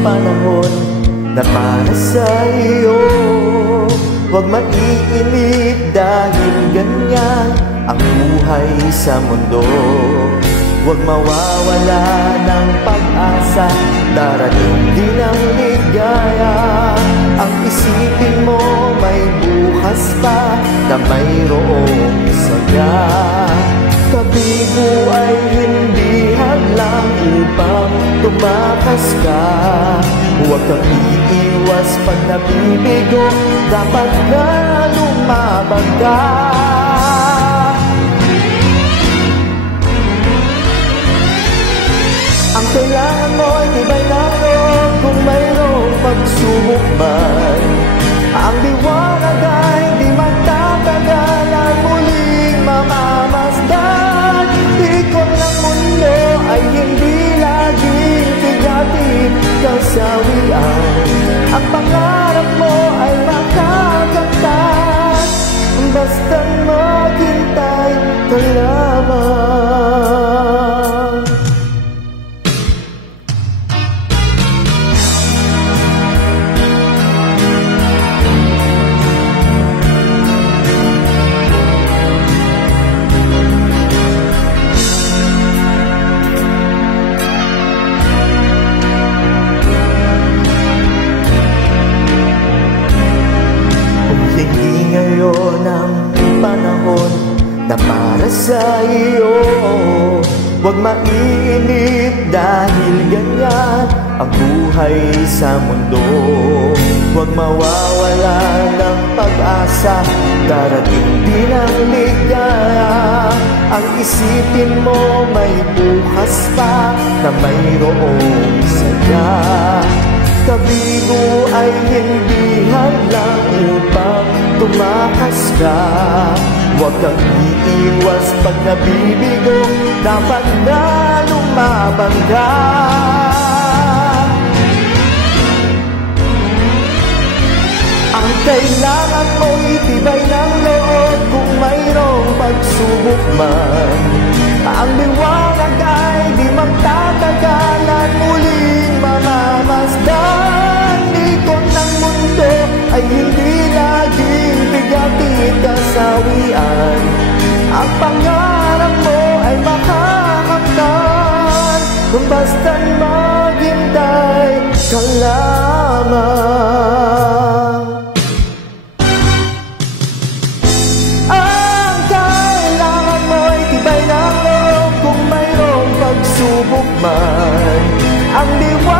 panahon na para sa iyo. Huwag maiinip dahil ganyan ang buhay sa mundo. Huwag mawawala ng pag-asa, darating din ang ligaya. Ang isipin mo may bukas pa na mayroong saya. Kabigo ay hindi hadlang upang tumakas ka. Huwag kang iiwas pag nabibigo, dapat na lumabag ka. Ang kailangan mo ay tibay ng loob kung mayroong pagsubok man. Ang liwanag ay di magtatagal at muling mamamasdan. Ikot ng mundo ay hindi laging tigatid kasawian. Ang pangarap mo ay makakakamtan, basta't maghintay ka lamang. Hindi ngayon ang panahon na para sa iyo. Huwag maiinip dahil ganyan ang buhay sa mundo. Huwag mawawala ng pag-asa, darating din ang ligaya. Ang isipin mo may bukas pa na mayroong saya. Kabigo ay hindi hadlang upang tumakas ka. Huwag kang iiwas pag nabibigo, dapat na lumabang ka. Ang kailangan mo'y tibay ng loob kung mayroong pagsubok man. Ang liwanag ay di magtatagal at muling mamamasdan. Ikot ng mundo ay hindi laging bigatid kasawian. Ang pangarap mo ay makakamtan, kung basta't maghintay ka lamang. Ang kailangan mo ay tibay ng loob kung mayroong pagsubok man. Ang liwanag